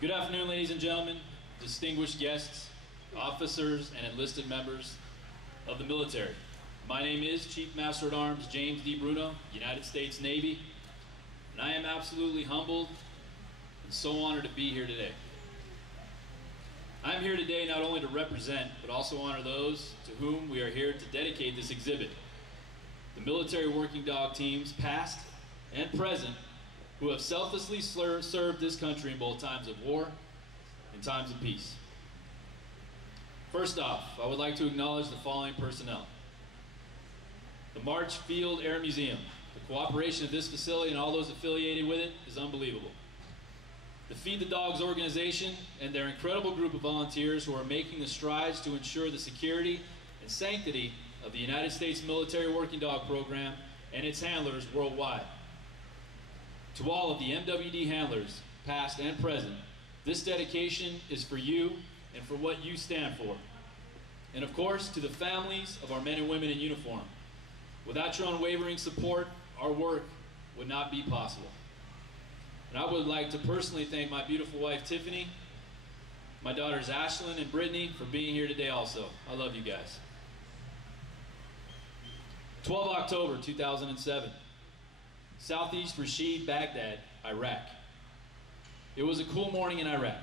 Good afternoon, ladies and gentlemen, distinguished guests, officers, and enlisted members of the military. My name is Chief Master at Arms James D. Bruno, United States Navy, and I am absolutely humbled and so honored to be here today. I'm here today not only to represent, but also honor those to whom we are here to dedicate this exhibit. The military working dog teams, past and present, who have selflessly served this country in both times of war and times of peace. First off, I would like to acknowledge the following personnel. The March Field Air Museum. The cooperation of this facility and all those affiliated with it is unbelievable. The Feed the Dogs organization and their incredible group of volunteers who are making the strides to ensure the security and sanctity of the United States Military Working Dog Program and its handlers worldwide. To all of the MWD handlers, past and present, this dedication is for you and for what you stand for. And of course, to the families of our men and women in uniform. Without your unwavering support, our work would not be possible. And I would like to personally thank my beautiful wife, Tiffany, my daughters, Ashlyn and Brittany, for being here today also. I love you guys. 12 October 2007. Southeast Rashid, Baghdad, Iraq. It was a cool morning in Iraq.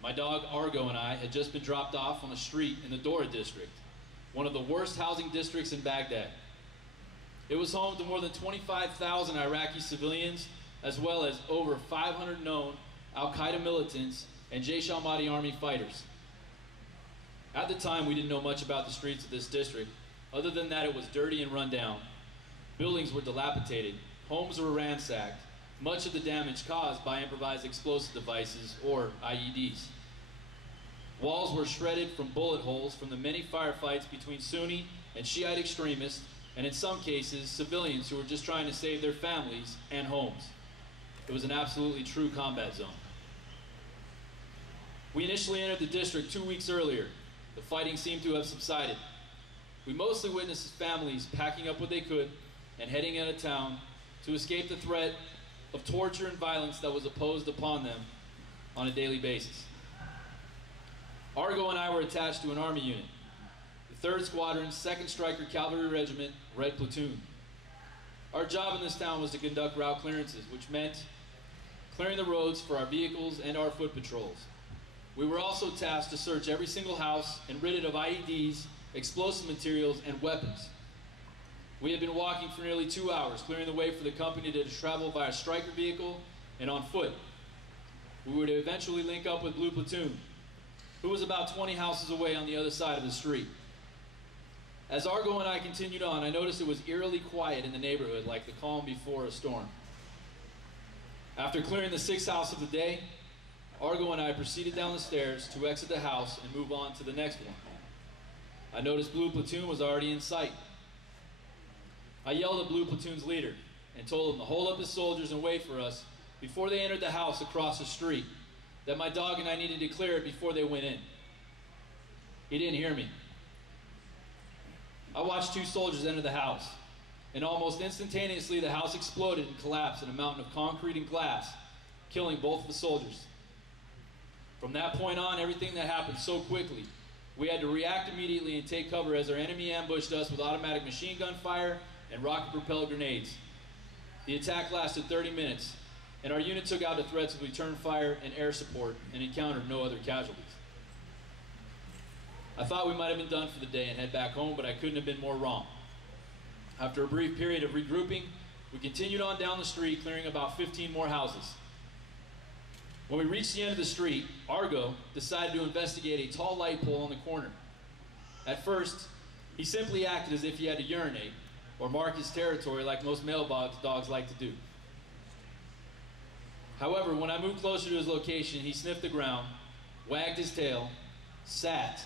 My dog Argo and I had just been dropped off on the street in the Dora district, one of the worst housing districts in Baghdad. It was home to more than 25,000 Iraqi civilians, as well as over 500 known Al-Qaeda militants and Jaish al-Mahdi army fighters. At the time, we didn't know much about the streets of this district, other than that it was dirty and run down. Buildings were dilapidated, homes were ransacked, much of the damage caused by improvised explosive devices, or IEDs. Walls were shredded from bullet holes from the many firefights between Sunni and Shiite extremists, and in some cases, civilians who were just trying to save their families and homes. It was an absolutely true combat zone. We initially entered the district 2 weeks earlier. The fighting seemed to have subsided. We mostly witnessed families packing up what they could and heading out of town to escape the threat of torture and violence that was imposed upon them on a daily basis. Argo and I were attached to an Army unit, the 3rd Squadron, 2nd Stryker Cavalry Regiment, Red Platoon. Our job in this town was to conduct route clearances, which meant clearing the roads for our vehicles and our foot patrols. We were also tasked to search every single house and rid it of IEDs, explosive materials, and weapons. We had been walking for nearly 2 hours, clearing the way for the company to travel via Stryker vehicle and on foot. We were to eventually link up with Blue Platoon, who was about 20 houses away on the other side of the street. As Argo and I continued on, I noticed it was eerily quiet in the neighborhood, like the calm before a storm. After clearing the 6th house of the day, Argo and I proceeded down the stairs to exit the house and move on to the next one. I noticed Blue Platoon was already in sight. I yelled at Blue Platoon's leader and told him to hold up his soldiers and wait for us before they entered the house across the street, that my dog and I needed to clear it before they went in. He didn't hear me. I watched 2 soldiers enter the house, and almost instantaneously the house exploded and collapsed in a mountain of concrete and glass, killing both of the soldiers. From that point on, everything that happened so quickly, we had to react immediately and take cover as our enemy ambushed us with automatic machine gun fire and rocket-propelled grenades. The attack lasted 30 minutes, and our unit took out the threats of return fire and air support and encountered no other casualties. I thought we might have been done for the day and head back home, but I couldn't have been more wrong. After a brief period of regrouping, we continued on down the street, clearing about 15 more houses. When we reached the end of the street, Argo decided to investigate a tall light pole on the corner. At first, he simply acted as if he had to urinate or mark his territory like most dogs like to do. However, when I moved closer to his location, he sniffed the ground, wagged his tail, sat,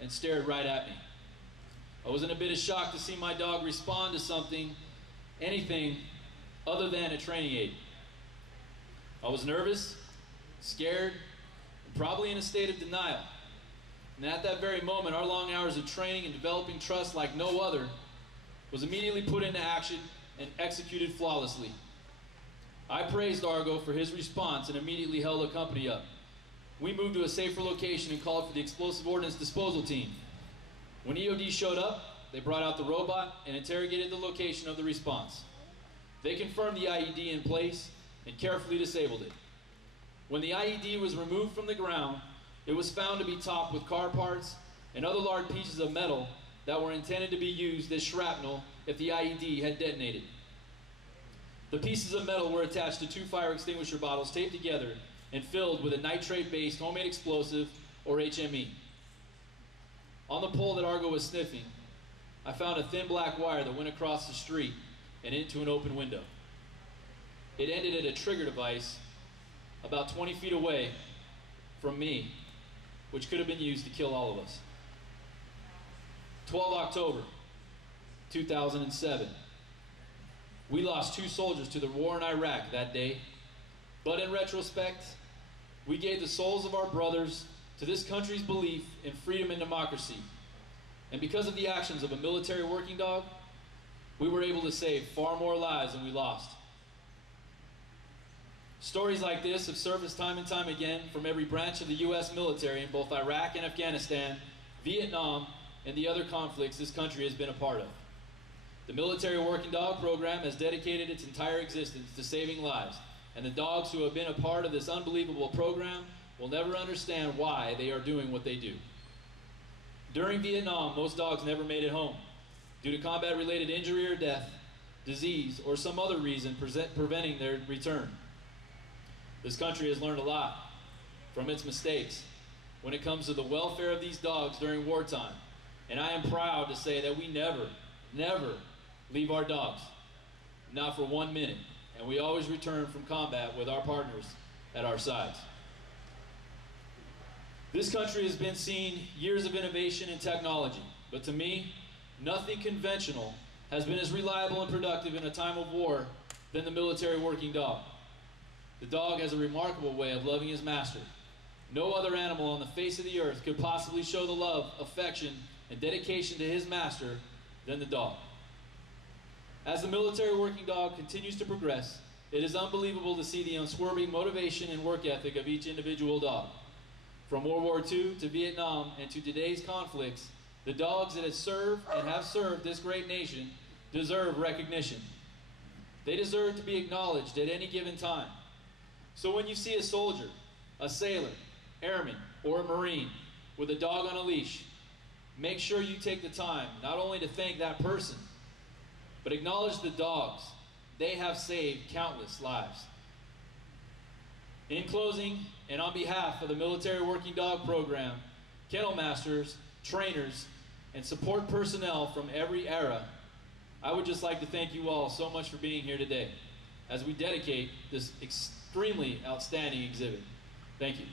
and stared right at me. I was in a bit of shock to see my dog respond to something, anything other than a training aid. I was nervous, scared, and probably in a state of denial. And at that very moment, our long hours of training and developing trust like no other was immediately put into action and executed flawlessly. I praised Argo for his response and immediately held a company up. We moved to a safer location and called for the explosive ordnance disposal team. When EOD showed up, they brought out the robot and interrogated the location of the response. They confirmed the IED in place and carefully disabled it. When the IED was removed from the ground, it was found to be topped with car parts and other large pieces of metal that were intended to be used as shrapnel if the IED had detonated. The pieces of metal were attached to 2 fire extinguisher bottles taped together and filled with a nitrate-based homemade explosive, or HME. On the pole that Argo was sniffing, I found a thin black wire that went across the street and into an open window. It ended at a trigger device about 20 feet away from me, which could have been used to kill all of us. 12 October 2007. We lost 2 soldiers to the war in Iraq that day, but in retrospect, we gave the souls of our brothers to this country's belief in freedom and democracy. And because of the actions of a military working dog, we were able to save far more lives than we lost. Stories like this have surfaced time and time again from every branch of the U.S. military in both Iraq and Afghanistan, Vietnam, and the other conflicts this country has been a part of. The military working dog program has dedicated its entire existence to saving lives, and the dogs who have been a part of this unbelievable program will never understand why they are doing what they do. During Vietnam, most dogs never made it home due to combat-related injury or death, disease, or some other reason preventing their return. This country has learned a lot from its mistakes when it comes to the welfare of these dogs during wartime, and I am proud to say that we never leave our dogs, not for 1 minute, and we always return from combat with our partners at our sides. This country has been seeing years of innovation and technology, but to me, nothing conventional has been as reliable and productive in a time of war than the military working dog. The dog has a remarkable way of loving his master. No other animal on the face of the earth could possibly show the love, affection, and dedication to his master than the dog. As the military working dog continues to progress, it is unbelievable to see the unswerving motivation and work ethic of each individual dog. From World War II to Vietnam and to today's conflicts, the dogs that have served and have served this great nation deserve recognition. They deserve to be acknowledged at any given time. So when you see a soldier, a sailor, airman, or a Marine with a dog on a leash, make sure you take the time not only to thank that person, but acknowledge the dogs. They have saved countless lives. In closing, and on behalf of the Military Working Dog Program, kennel masters, trainers, and support personnel from every era, I would just like to thank you all so much for being here today as we dedicate this extremely outstanding exhibit. Thank you.